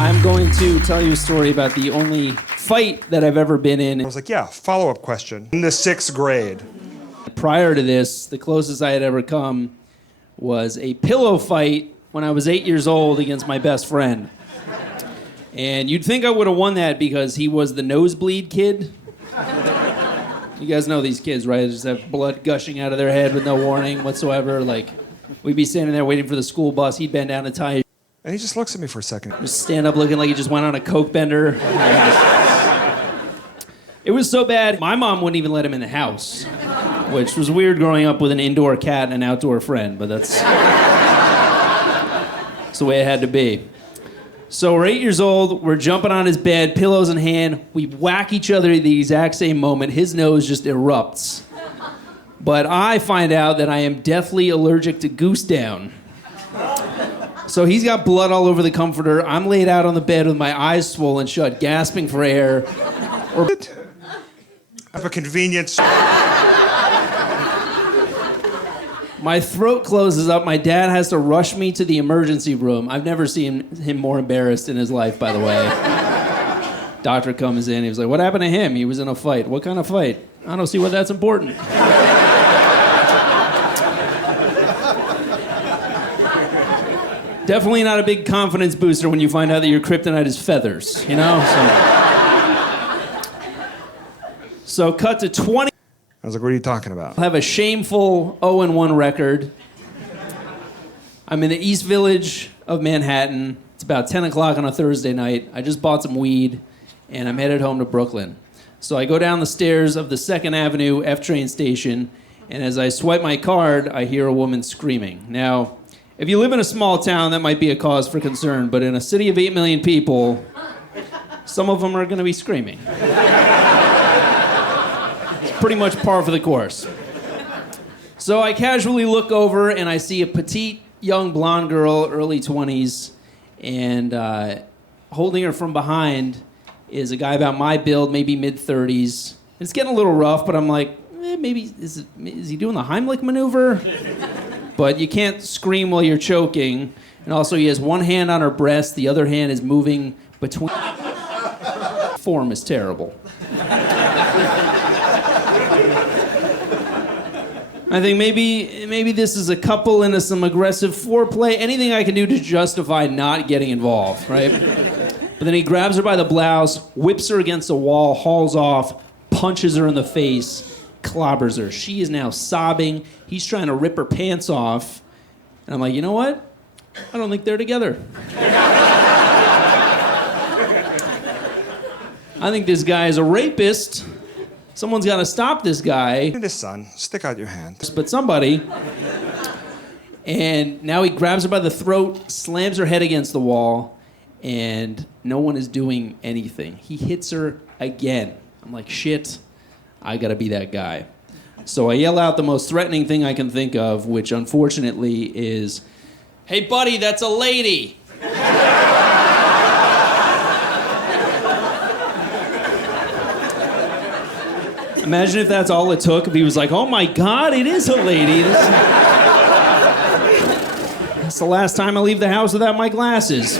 I'm going to tell you a story about the only fight that I've ever been in. I was like, yeah, follow-up question. In the 6th grade. Prior to this, the closest I had ever come was a pillow fight when I was 8 years old against my best friend. And you'd think I would have won that because he was the nosebleed kid. You guys know these kids, right? They just have blood gushing out of their head with no warning whatsoever. Like, we'd be standing there waiting for the school bus. He'd bend down and tie his. And he just looks at me for a second. Just stand up looking like he just went on a coke bender. It was so bad, my mom wouldn't even let him in the house, which was weird growing up with an indoor cat and an outdoor friend, but that's the way it had to be. So we're 8 years old, we're jumping on his bed, pillows in hand, we whack each other at the exact same moment, his nose just erupts. But I find out that I am deathly allergic to goose down. So he's got blood all over the comforter. I'm laid out on the bed with my eyes swollen shut, gasping for air. I have a convenience. My throat closes up. My dad has to rush me to the emergency room. I've never seen him more embarrassed in his life, by the way. Doctor comes in. He was like, what happened to him? He was in a fight. What kind of fight? I don't see why that's important. Definitely not a big confidence booster when you find out that your kryptonite is feathers, you know? So cut to 20. I was like, what are you talking about? I have a shameful 0-1 record. I'm in the East Village of Manhattan. It's about 10 o'clock on a Thursday night. I just bought some weed, and I'm headed home to Brooklyn. So I go down the stairs of the 2nd Avenue F train station, and as I swipe my card, I hear a woman screaming. Now, if you live in a small town, that might be a cause for concern, but in a city of 8 million people, some of them are going to be screaming. It's pretty much par for the course. So I casually look over, and I see a petite, young blonde girl, early 20s, and holding her from behind is a guy about my build, maybe mid-30s. It's getting a little rough, but I'm like, maybe, is he doing the Heimlich maneuver? But you can't scream while you're choking. And also, he has one hand on her breast, the other hand is moving between. Form is terrible. I think maybe this is a couple into some aggressive foreplay. Anything I can do to justify not getting involved, right? But then he grabs her by the blouse, whips her against a wall, hauls off, punches her in the face, clobbers her. She is now sobbing. He's trying to rip her pants off. And I'm like, you know what? I don't think they're together. I think this guy is a rapist. Someone's got to stop this guy. This son, stick out your hand. But somebody. And now he grabs her by the throat, slams her head against the wall, and no one is doing anything. He hits her again. I'm like, shit, I gotta be that guy. So I yell out the most threatening thing I can think of, which unfortunately is, hey buddy, that's a lady. Imagine if that's all it took, if he was like, oh my God, it is a lady. That's the last time I leave the house without my glasses.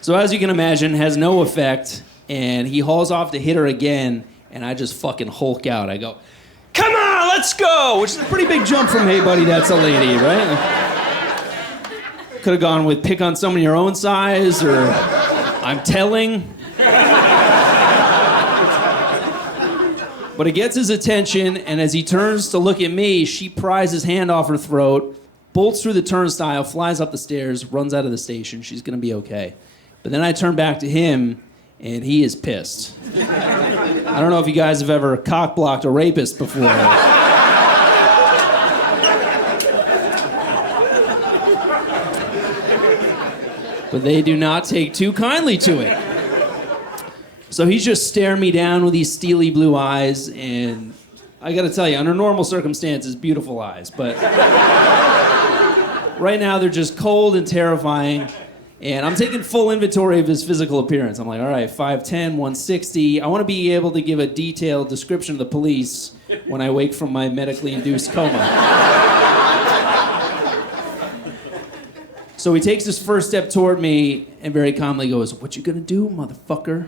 So as you can imagine, has no effect, and he hauls off to hit her again, and I just fucking Hulk out. I go, come on, let's go! Which is a pretty big jump from, hey buddy, that's a lady, right? Could have gone with pick on someone your own size, or I'm telling. But it gets his attention, and as he turns to look at me, she pries his hand off her throat, bolts through the turnstile, flies up the stairs, runs out of the station. She's gonna be okay. But then I turn back to him, and he is pissed. I don't know if you guys have ever cock-blocked a rapist before. But they do not take too kindly to it. So he's just staring me down with these steely blue eyes, and I gotta tell you, under normal circumstances, beautiful eyes, but right now they're just cold and terrifying, and I'm taking full inventory of his physical appearance. I'm like, all right, 5'10", 160. I want to be able to give a detailed description to the police when I wake from my medically induced coma. So he takes his first step toward me and very calmly goes, "What you gonna do, motherfucker?"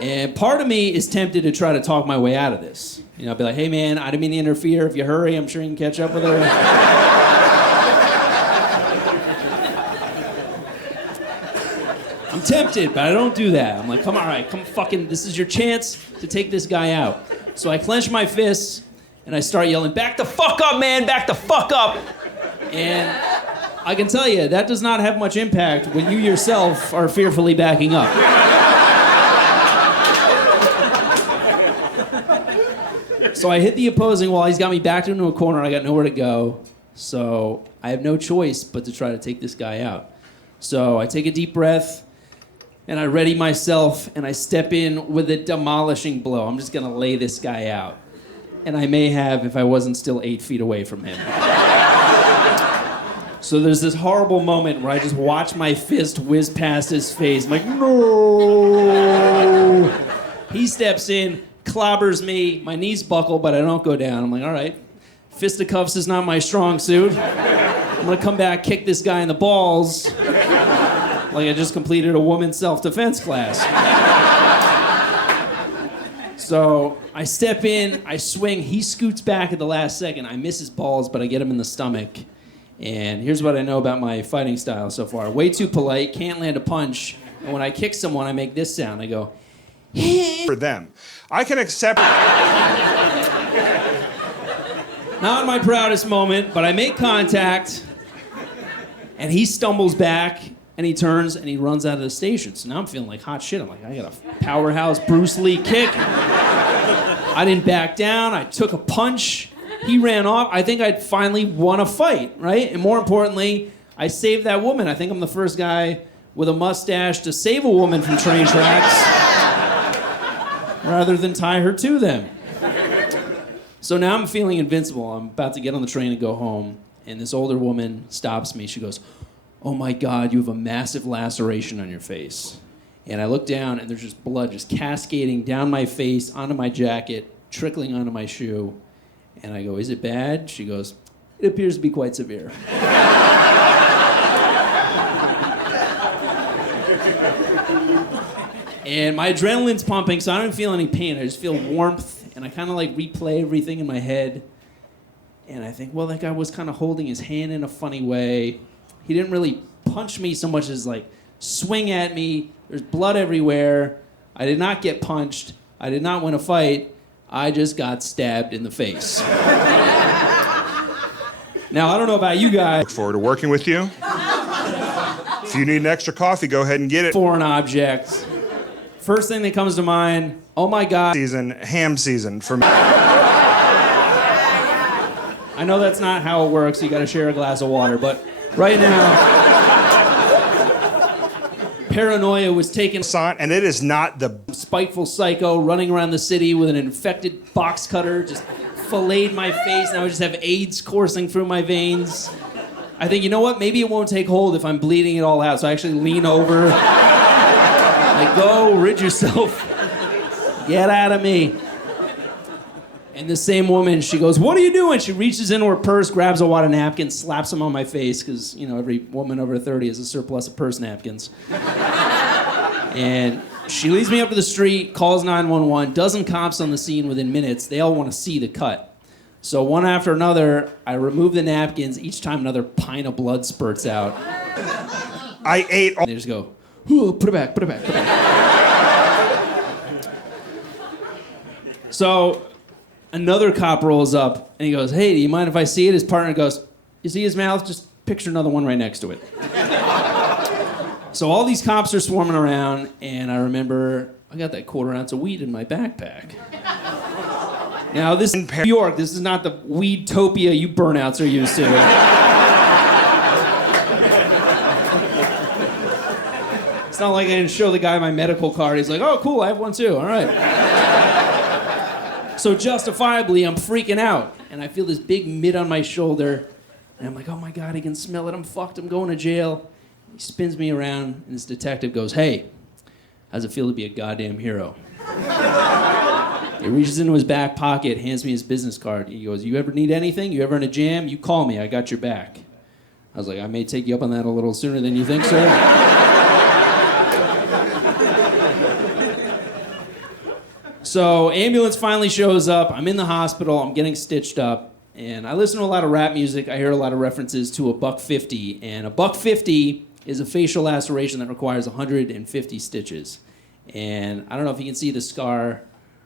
And part of me is tempted to try to talk my way out of this. You know, I'd be like, "Hey man, I didn't mean to interfere. If you hurry, I'm sure you can catch up with her." I'm tempted, but I don't do that. I'm like, "Come on, all right, come fucking, this is your chance to take this guy out." So I clench my fists and I start yelling, "Back the fuck up, man, back the fuck up." And I can tell you, that does not have much impact when you yourself are fearfully backing up. So I hit the opposing wall. He's got me backed into a corner. I got nowhere to go. So I have no choice but to try to take this guy out. So I take a deep breath, and I ready myself, and I step in with a demolishing blow. I'm just going to lay this guy out. And I may have if I wasn't still 8 feet away from him. So there's this horrible moment where I just watch my fist whiz past his face. I'm like, no! He steps in, clobbers me, my knees buckle, but I don't go down. I'm like, all right, fisticuffs is not my strong suit. I'm gonna come back, kick this guy in the balls, like I just completed a woman's self-defense class. So I step in, I swing, he scoots back at the last second. I miss his balls, but I get him in the stomach. And here's what I know about my fighting style so far. Way too polite, can't land a punch. And when I kick someone, I make this sound. I go, For them. I can accept. not my proudest moment, but I make contact. And he stumbles back, and he turns, and he runs out of the station. So now I'm feeling like hot shit. I'm like, I got a powerhouse Bruce Lee kick. I didn't back down. I took a punch. He ran off. I think I'd finally won a fight, right? And more importantly, I saved that woman. I think I'm the first guy with a mustache to save a woman from train tracks rather than tie her to them. So now I'm feeling invincible. I'm about to get on the train and go home. And this older woman stops me. She goes, "Oh my God, you have a massive laceration on your face." And I look down and there's just blood just cascading down my face, onto my jacket, trickling onto my shoe. And I go, "Is it bad?" She goes, "It appears to be quite severe." And my adrenaline's pumping, so I don't feel any pain. I just feel warmth, and I kind of like replay everything in my head. And I think, well, that guy was kind of holding his hand in a funny way. He didn't really punch me so much as like swing at me. There's blood everywhere. I did not get punched. I did not win a fight. I just got stabbed in the face. Now, I don't know about you guys. Look forward to working with you. If you need an extra coffee, go ahead and get it. Foreign object. First thing that comes to mind, oh my God. Ham season for me. I know that's not how it works. You got to share a glass of water, but right now, paranoia was taken. And it is not the Spiteful psycho running around the city with an infected box cutter, just filleted my face. Now I just have AIDS coursing through my veins. I think, you know what? Maybe it won't take hold if I'm bleeding it all out. So I actually lean over. Like, go, rid yourself. Get out of me. And the same woman, she goes, "What are you doing?" She reaches into her purse, grabs a wad of napkins, slaps them on my face, because, you know, every woman over 30 has a surplus of purse napkins. And she leads me up to the street, calls 911, dozen cops on the scene within minutes. They all want to see the cut. So one after another, I remove the napkins. Each time another pint of blood spurts out. I ate all. They just go, "Ooh, put it back, put it back, put it back." So another cop rolls up, and he goes, "Hey, do you mind if I see it?" His partner goes, "You see his mouth? Just picture another one right next to it." So all these cops are swarming around, and I remember I got that quarter ounce of weed in my backpack. Now, this is New York. This is not the weedtopia you burnouts are used to. It's not like I didn't show the guy my medical card. He's like, "Oh, cool, I have one too. All right." So justifiably, I'm freaking out. And I feel this big mitt on my shoulder. And I'm like, oh my God, he can smell it. I'm fucked. I'm going to jail. He spins me around, and this detective goes, "Hey, how's it feel to be a goddamn hero?" He reaches into his back pocket, hands me his business card. He goes, "You ever need anything? You ever in a jam? You call me. I got your back." I was like, I may take you up on that a little sooner than you think, sir. So ambulance finally shows up. I'm in the hospital. I'm getting stitched up. And I listen to a lot of rap music. I hear a lot of references to a $1.50. And a $1.50 is a facial laceration that requires 150 stitches. And I don't know if you can see the scar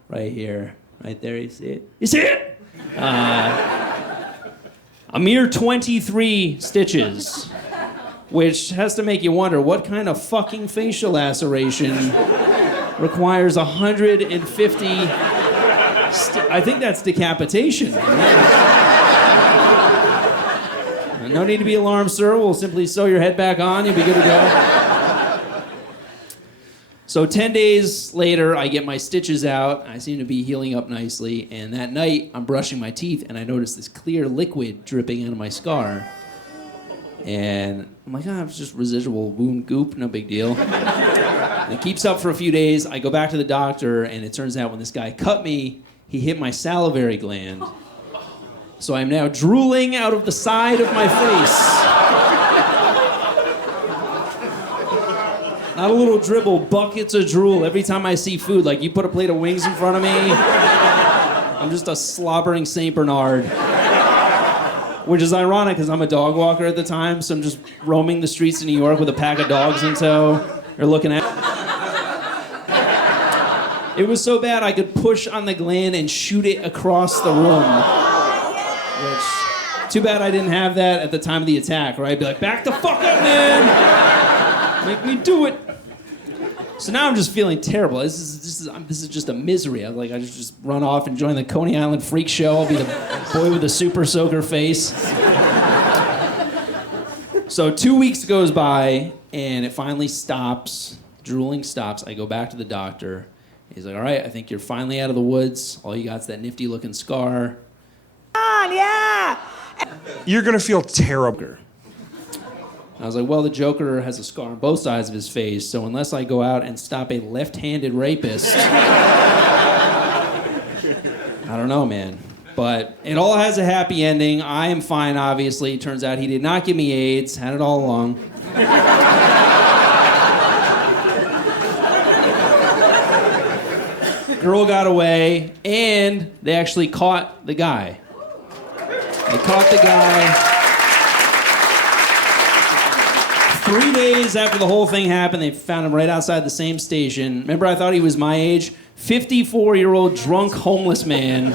right here. Right there, you see it? You see it? A mere 23 stitches. Which has to make you wonder, what kind of fucking facial laceration requires 150... I think that's decapitation. No need to be alarmed, sir. We'll simply sew your head back on. You'll be good to go. So 10 days later, I get my stitches out. I seem to be healing up nicely. And that night, I'm brushing my teeth, and I notice this clear liquid dripping out of my scar. And I'm like, it's just residual wound goop, no big deal. And it keeps up for a few days. I go back to the doctor, and it turns out when this guy cut me, he hit my salivary gland. So I'm now drooling out of the side of my face. Not a little dribble, buckets of drool every time I see food. Like, you put a plate of wings in front of me, I'm just a slobbering St. Bernard. Which is ironic, because I'm a dog walker at the time, so I'm just roaming the streets of New York with a pack of dogs in tow. They're looking at... It was so bad I could push on the gland and shoot it across the room. Which, too bad I didn't have that at the time of the attack, right? I'd be like, back the fuck up, man! Make me do it! So now I'm just feeling terrible. This is just a misery. I just run off and join the Coney Island Freak Show. I'll be the boy with the super soaker face. So 2 weeks goes by, and it finally stops. Drooling stops. I go back to the doctor. He's like, all right, I think you're finally out of the woods. All you got's that nifty-looking scar. Yeah! You're going to feel terrible. I was like, well, the Joker has a scar on both sides of his face, so unless I go out and stop a left-handed rapist... I don't know, man. But it all has a happy ending. I am fine, obviously. Turns out he did not give me AIDS. Had it all along. Girl got away, and they actually caught the guy. They caught the guy. 3 days after the whole thing happened, they found him right outside the same station. Remember, I thought he was my age? 54-year-old drunk homeless man.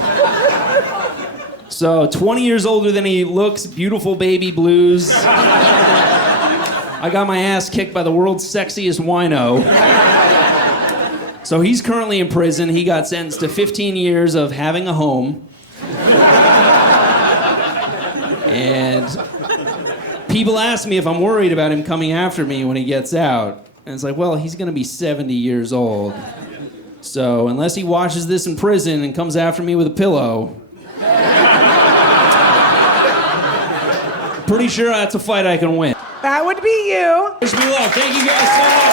So 20 years older than he looks, beautiful baby blues. I got my ass kicked by the world's sexiest wino. So he's currently in prison. He got sentenced to 15 years of having a home. And people ask me if I'm worried about him coming after me when he gets out. And it's like, well, he's going to be 70 years old. So unless he watches this in prison and comes after me with a pillow, pretty sure that's a fight I can win. That would be you. Wish me luck. Thank you guys so much.